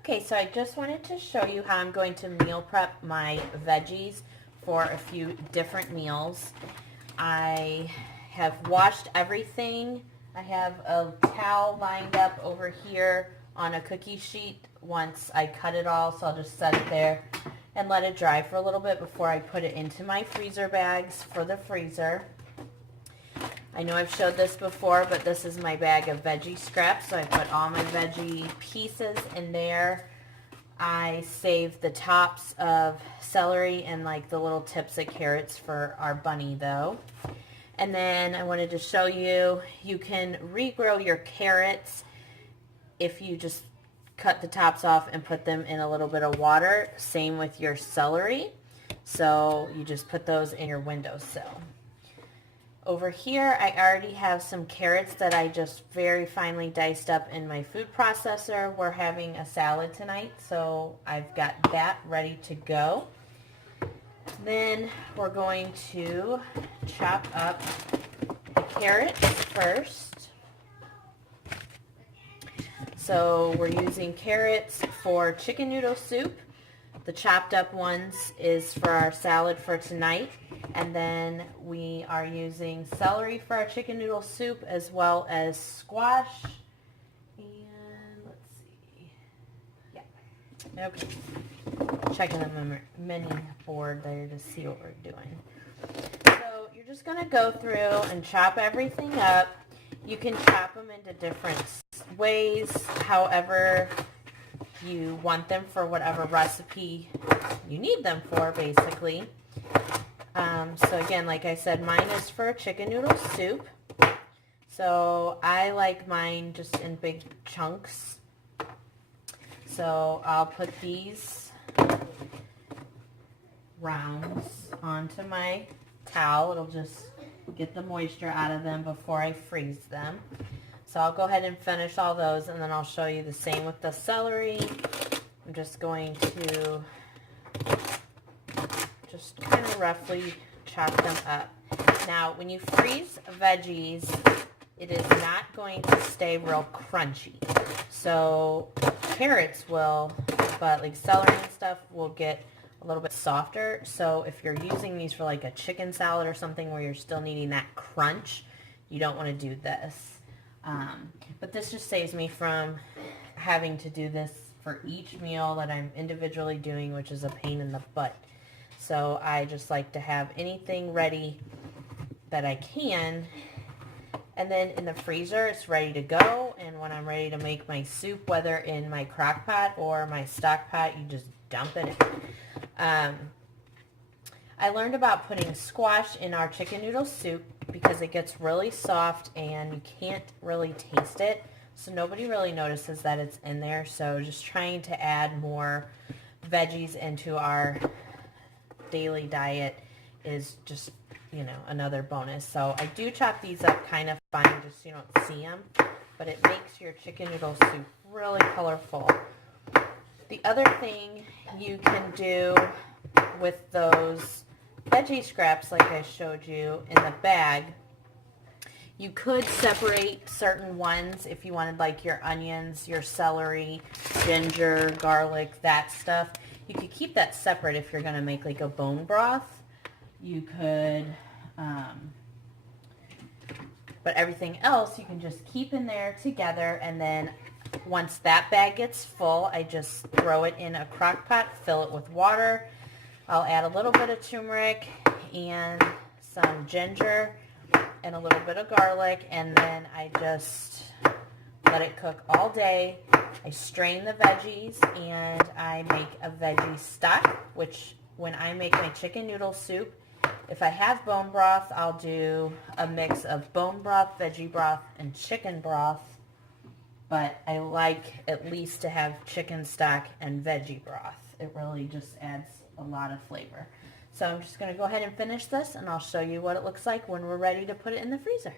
Okay, so I just wanted to show you how I'm going to meal prep my veggies for a few different meals. I have washed everything. I have a towel lined up over here on a cookie sheet once I cut it all, so I'll just set it there and let it dry for a little bit before I put it into my freezer bags for the freezer. I know I've showed this before, but this is my bag of veggie scraps, so I put all my veggie pieces in there. I save the tops of celery and like the little tips of carrots for our bunny though. And then I wanted to show you, you can regrow your carrots if you just cut the tops off and put them in a little bit of water. Same with your celery. So you just put those in your windowsill. Over here, I already have some carrots that I just very finely diced up in my food processor. We're having a salad tonight, so I've got that ready to go. Then we're going to chop up the carrots first. So we're using carrots for chicken noodle soup. The chopped up ones is for our salad for tonight. And then we are using celery for our chicken noodle soup as well as squash. And let's see. Yeah. Okay. Checking the menu board there to see what we're doing. So you're just going to go through and chop everything up. You can chop them into different ways, however you want them for whatever recipe you need them for, basically. So again, like I said, mine is for chicken noodle soup. So I like mine just in big chunks. So I'll put these rounds onto my towel. It'll just get the moisture out of them before I freeze them. So I'll go ahead and finish all those, and then I'll show you the same with the celery. I'm just going to just kind of roughly chop them up. Now, when you freeze veggies, it is not going to stay real crunchy. So carrots will, but like celery and stuff will get a little bit softer. So if you're using these for like a chicken salad or something where you're still needing that crunch, you don't want to do this. But this just saves me from having to do this for each meal that I'm individually doing, which is a pain in the butt. So I just like to have anything ready that I can. And then in the freezer, it's ready to go. And when I'm ready to make my soup, whether in my crock pot or my stock pot, you just dump it in. I learned about putting squash in our chicken noodle soup because it gets really soft and you can't really taste it. So nobody really notices that it's in there. So just trying to add more veggies into our daily diet is just, you know, another bonus. So I do chop these up kind of fine just so you don't see them. But it makes your chicken noodle soup really colorful. The other thing you can do with those veggie scraps like I showed you in the bag, you could separate certain ones if you wanted like your onions, your celery, ginger, garlic, that stuff. You could keep that separate if you're going to make like a bone broth. You could, but everything else you can just keep in there together, and then once that bag gets full, I just throw it in a crock pot, fill it with water. I'll add a little bit of turmeric and some ginger and a little bit of garlic, and then I just let it cook all day. I strain the veggies and I make a veggie stock, which when I make my chicken noodle soup, if I have bone broth, I'll do a mix of bone broth, veggie broth, and chicken broth. But I like at least to have chicken stock and veggie broth. It really just adds a lot of flavor. So I'm just going to go ahead and finish this, and I'll show you what it looks like when we're ready to put it in the freezer.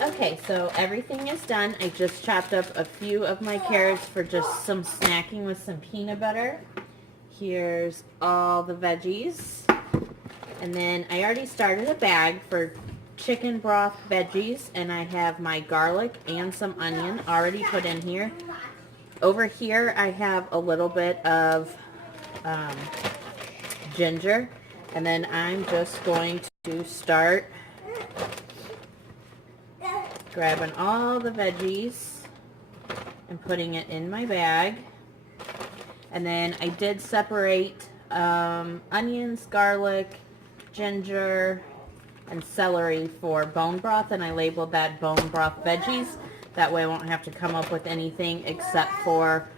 Okay, so everything is done. I just chopped up a few of my carrots for just some snacking with some peanut butter. Here's all the veggies. And then I already started a bag for chicken broth veggies, and I have my garlic and some onion already put in here. Over here I have a little bit of ginger, and then I'm just going to start grabbing all the veggies and putting it in my bag. And then I did separate onions, garlic, ginger, and celery for bone broth, and I labeled that bone broth veggies. That way I won't have to come up with anything except for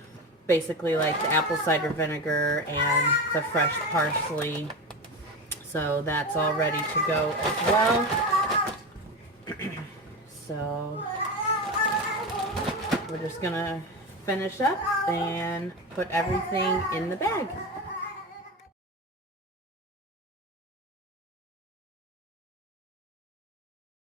basically like the apple cider vinegar and the fresh parsley. So that's all ready to go as well. So we're just gonna finish up and put everything in the bag.